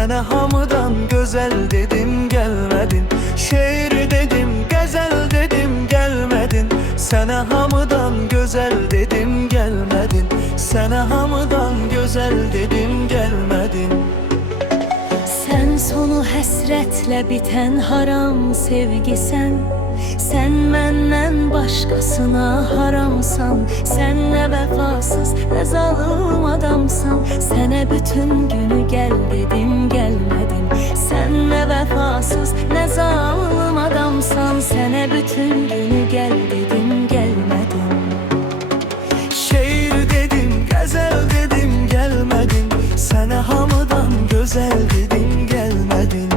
Sənə hamıdan gözəl dedim, gəlmədin. Şeir dedim, qəzəl dedim, gəlmədin. Sənə hamıdan gözəl dedim, gəlmədin. Sənə hamıdan gözəl dedim, gəlmədin. Sən sonu həsrətlə bitən haram sevgisən. Sən məndən başqasına haramsan. Sən nə vəfasız, nə zalım adamsan. Sənə bütün günü gəl dedim, gəlmədin. Sən nə vəfasız, nə zalım adamsan. Sənə bütün günü gəl dedim, gəlmədin. Şeir dedim, qəzəl dedim, gəlmədin. Sənə hamıdan gözəl dedim, gəlmədin.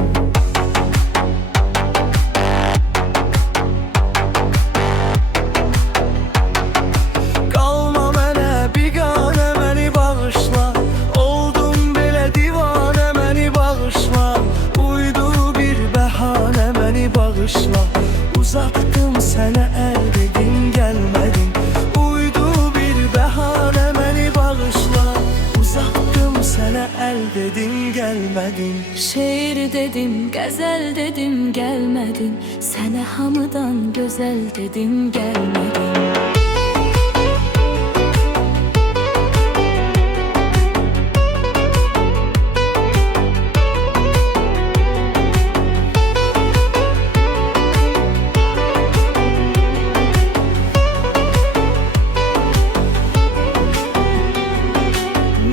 Qalma mənə biganə, məni bağışla. Oldum belə divanə, məni bağışla. Uydu bir bəhanə, məni bağışla. Uzatdım sənə əl dedim, gəlmədin. Uydu bir bəhanə, məni bağışla. Uzatdım sənə əl dedim, gəlmədin. Şeir dedim, qəzəl dedim, gəlmədin. Sənə hamıdan gözəl dedim, gəlmədin.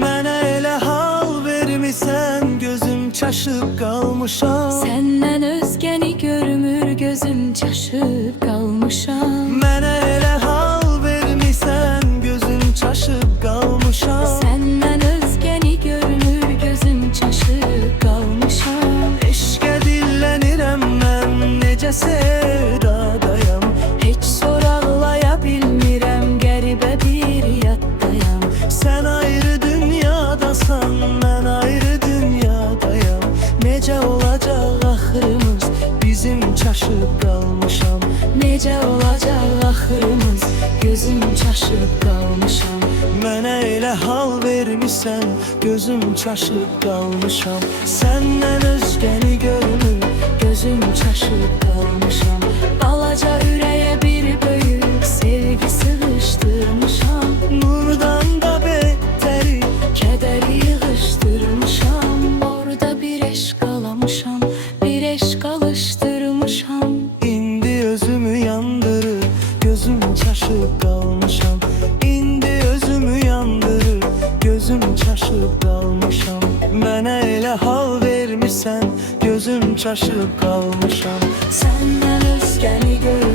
Mənə elə hal vermisən, gözüm çaşıb qalmışam. Səndən özgəni görmür, gözüm çaşıb qalmışam. Mənə elə hal vermisən, gözüm çaşıb qalmışam. Səndən özgəni görmür, gözüm çaşıb qalmışam. Eşqə dillənirəm mən, necə sevdadayam. Heç soraqlaya bilmirəm, qəribə bir yaddayam. Sən ayrı dünyadasan, mən ayrı dünyadayam. Necə olacaq axırımız, bizim çaşıb qalmışam. Necə olacaq axırımız, gözüm çaşıb qalmışam. Mənə elə hal vermisən, gözüm çaşıb qalmışam. Səndən özgəni görmür, Gözüm çaşıb qalmışam. Balaca ürəyə bir böyük sevgi sığışdırmışam. nurdan da betəri. Kədəri yığışdırmışam. Orada bir eşq alamışam, bir eşq alışdırmışam. İndi özümü yandırır, gözüm çaşıb qalmışam. İndi özümü yandırır, gözüm çaşıb qalmışam. Mənə elə hal vermisən, gözüm çaşıb qalmışam. Səndən özgəni görür,